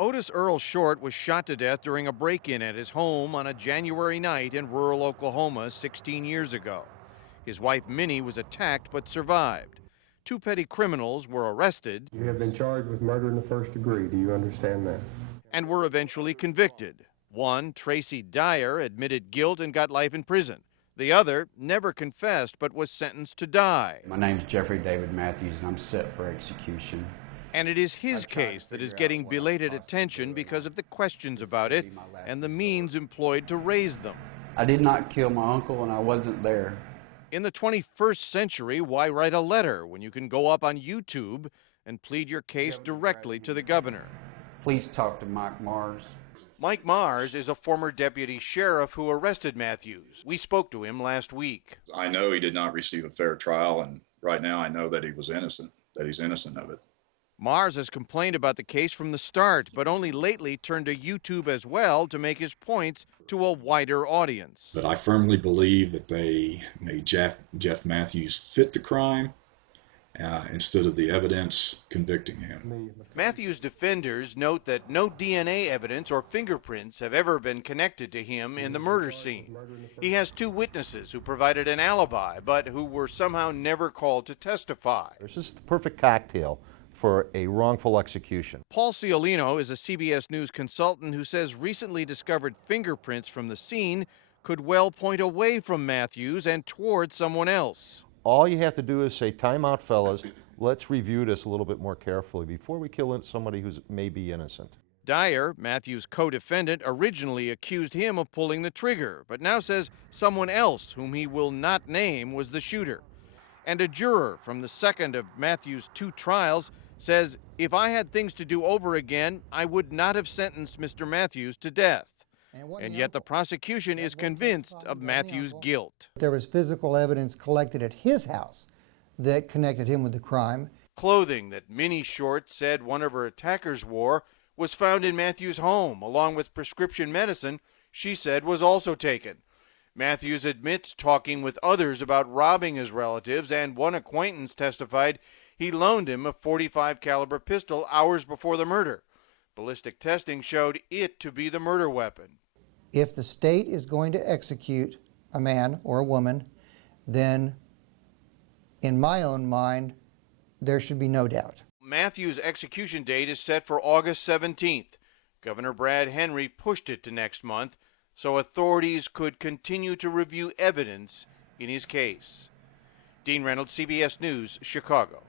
Otis Earl Short was shot to death during a break-in at his home on a January night in rural Oklahoma 16 years ago. His wife Minnie was attacked but survived. Two petty criminals were arrested. You have been charged with murder in the first degree. Do you understand that? And were eventually convicted. One, Tracy Dyer, admitted guilt and got life in prison. The other never confessed but was sentenced to die. My name's Jeffrey David Matthews, and I'm set for execution. And it is his case that is getting belated attention because of the questions about it and the means employed to raise them. I did not kill my uncle, and I wasn't there. In the 21st century, why write a letter when you can go up on YouTube and plead your case directly to the governor? Please talk to Mike Mars. Mike Mars is a former deputy sheriff who arrested Matthews. We spoke to him last week. I know he did not receive a fair trial, and right now I know that he was innocent, that he's innocent of it. Mars has complained about the case from the start, but only lately turned to YouTube as well to make his points to a wider audience. But I firmly believe that they made Jeff Matthews fit the crime instead of the evidence convicting him. Matthews' defenders note that no DNA evidence or fingerprints have ever been connected to him in the murder scene. He has two witnesses who provided an alibi, but who were somehow never called to testify. This is the perfect cocktail for a wrongful execution. Paul Ciolino is a CBS News consultant who says recently discovered fingerprints from the scene could well point away from Matthews and toward someone else. All you have to do is say, time out, fellas, let's review this a little bit more carefully before we kill somebody who's maybe innocent. Dyer, Matthews' co-defendant, originally accused him of pulling the trigger, but now says someone else, whom he will not name, was the shooter. And a juror from the second of Matthews' two trials says, if I had things to do over again, I would not have sentenced Mr. Matthews to death. And yet the prosecution is convinced of Matthews' guilt. There was physical evidence collected at his house that connected him with the crime. Clothing that Minnie Short said one of her attackers wore was found in Matthews' home, along with prescription medicine she said was also taken. Matthews admits talking with others about robbing his relatives, and one acquaintance testified he loaned him a .45 caliber pistol hours before the murder. Ballistic testing showed it to be the murder weapon. If the state is going to execute a man or a woman, then in my own mind, there should be no doubt. Matthews' execution date is set for August 17th. Governor Brad Henry pushed it to next month so authorities could continue to review evidence in his case. Dean Reynolds, CBS News, Chicago.